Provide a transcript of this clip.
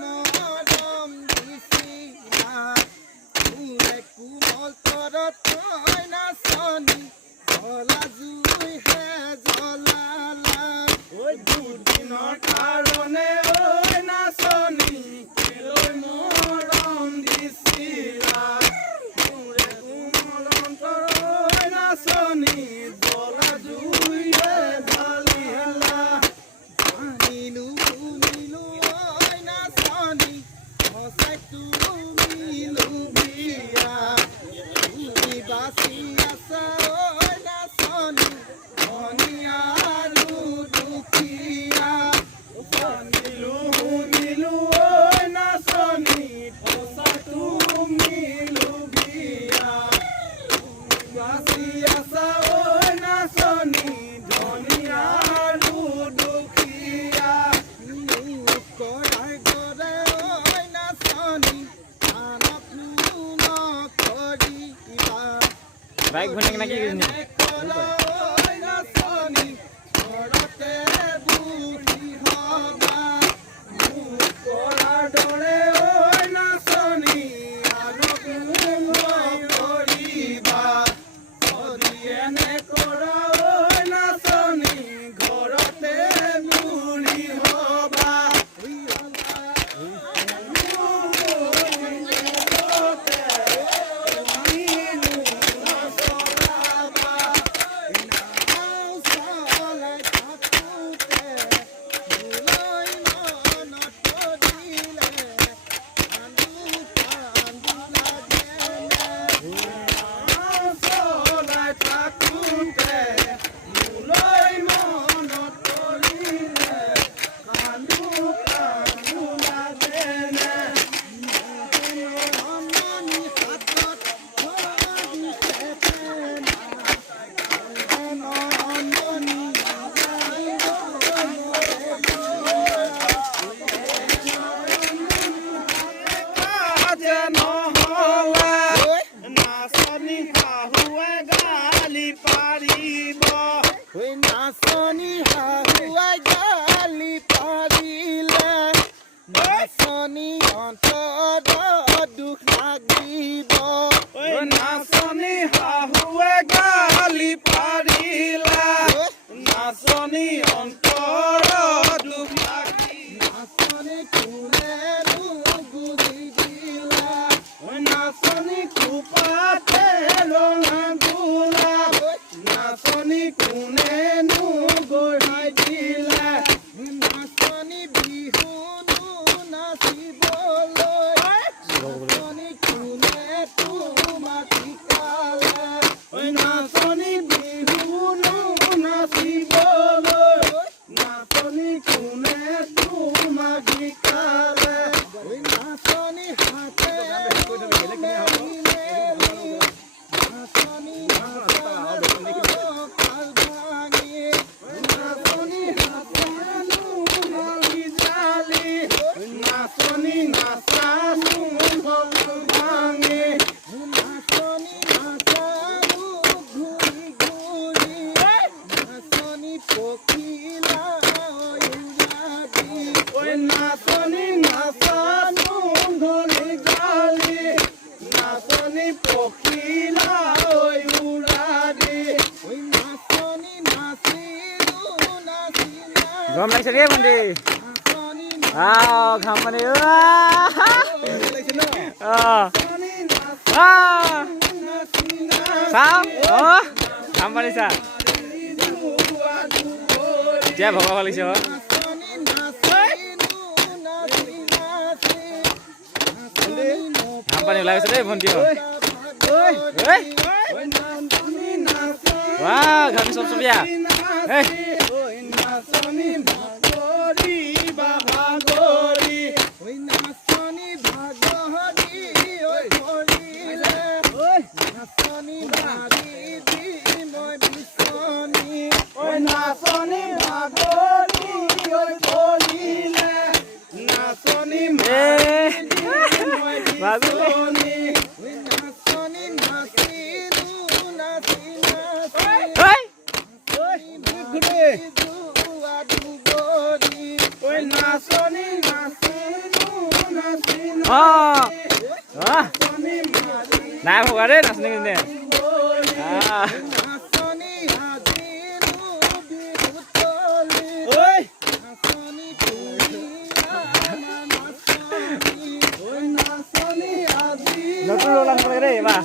মৰম দিছিলা মোৰে কোমল তৰত তই নাচনি জ্বলা জুই হে জ্বলালা দুদিনৰ কাৰণে ঐ নাচনি মৰম দিছিলা মোৰে কোমল তৰত নাচনি জ্বলা জুই হে জ্বলিলা জানিলো মিলো ঐ নাচনি সঁচাই তুমি লুবিয়া তুমি বাচি আছা ঐ নাচনি ধনী আৰু দুখীয়া জানিলো মিলো ঐ নাচনি সঁচাই তুমি লুবিয়া তুমি বাচি আছা ঐ নাচনি ধনী আৰু দুখীয়া কৰাৰ গৰে ঐ নাচনি আনক নকৰিবা বাইক ভনেক নাকি ঐ নাচনি ঘৰতে বুঢ়ী হবা মোক কৰাৰ দৰে ঐ নাচনি আনক নকৰিবা যদি এনে কৰা ঐ নাচনি ঘৰতে বুঢ়ী হবা নাচনি হাহুৱাই গালি পাৰিলে নাচনি অন্তৰত দুখ লাগিব নাচনি হাহুৱাই গালি পাৰিলে নাচনি অন্তৰত দুখ লাগিব নাচনি কোনেনো বুজি দিলা নাচনি কোপাতে ৰঙা গোলাপ নাচনি কোনেনো গঢ়াই দিলে নাচনি বিহুনো নাচিবলৈ নাচনি কোনে তোমাক শিকালে নাচনি বিহুনো নাচিবলৈ নাচনি কোনে তোমাক শিকালে নাচনি হাতে নাচনি নাচনি নাচানো ভাঙে নাচনি নাচানো ঘূৰি ঘূৰি নাচনি পখিলা উৰাদি নাচনি নাচানো ঘূৰি গালি নাচনি পখিলা উৰাদি নাচনি নাচিলো নাচিলা গম লাগিছে ৰে বন্ধি ঘাম মানে ঘাম পানিছা এতিয়া ভবা লাগিছে ঘাম পানী ওলাই গৈছে দেই ভণ্টি ঘাম চব চবিয়া নাচনি নাচিলো নাই ভগা দেই নাচনি কিনে নাচনী আজিনো বিহুতলি ঐ নাচনী তুমি আমাৰ নাচনী ঐ নাচনী আজি নতুন ৰোল আনিব লাগে দেই এইবাৰ